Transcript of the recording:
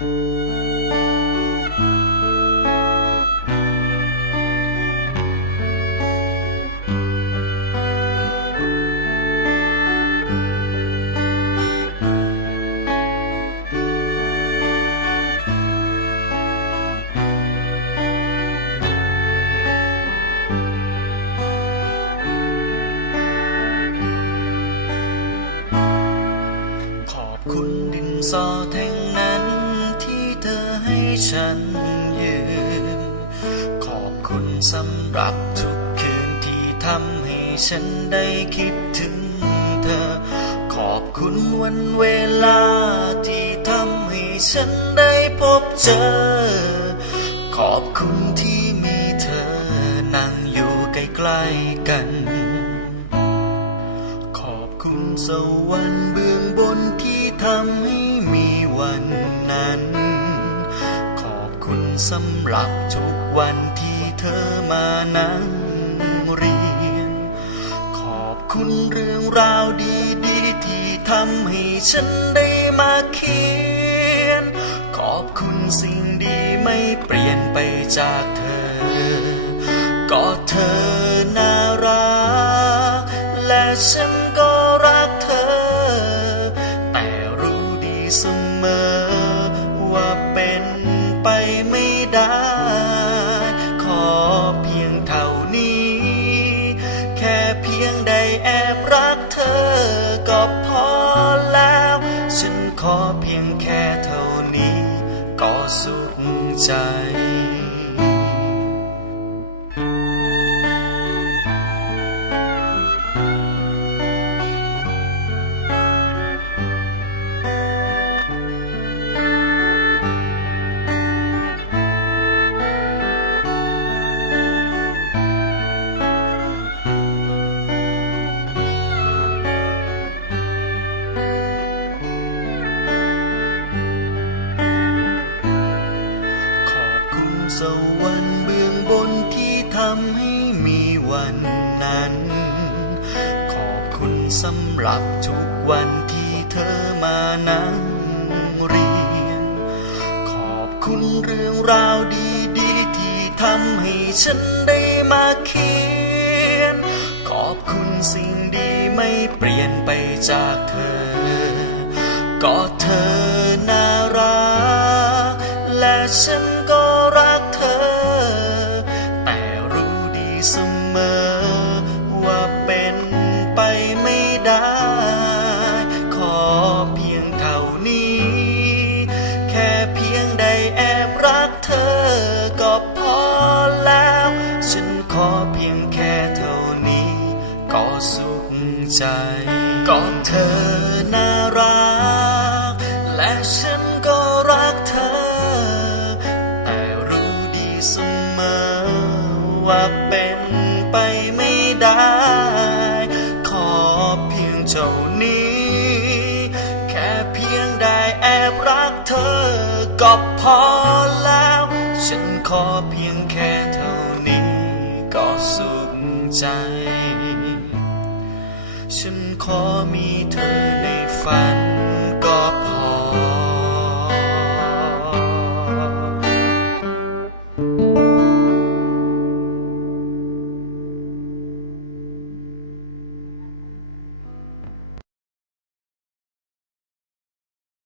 ขอ ฉันยืมขอบคุณสำหรับทุกคืนที่ทำให้ฉันได้คิดถึงเธอ ขอบคุณวันเวลาที่ทำให้ฉันได้พบเจอ ขอบคุณที่มีเธอนั่งอยู่ใกล้ๆกัน ขอบคุณสวรรค์เบื้องบนที่ทำให้ สำหรับทุกวันที่เธอมานั่งเรียน ขอบคุณเรื่องราวดีๆ ที่ทำให้ฉันได้มาเขียน ขอบคุณสิ่งดีไม่เปลี่ยนไปจากเธอ ก็เธอน่ารักและฉัน บรักเธอก็พอแล้ว ฉันขอเพียงแค่เท่านี้ก็สุขใจ สำหรับทุกวันที่เธอมานั่งเรียน ขอบคุณเรื่องราวดีๆ ที่ทำให้ฉันได้มาเขียน ขอบคุณสิ่งดีไม่เปลี่ยนไปจากเธอ ก็เธอน่ารัก และฉัน ใจก็เธอน่ารัก และฉันก็รักเธอ แต่รู้ดีเสมอ ว่าเป็นไปไม่ได้ ขอเพียงเท่านี้ แค่เพียงได้แอบรักเธอ ก็พอแล้ว ฉันขอเพียงแค่เท่านี้ก็สุขใจ ขอมีเธอในฝัน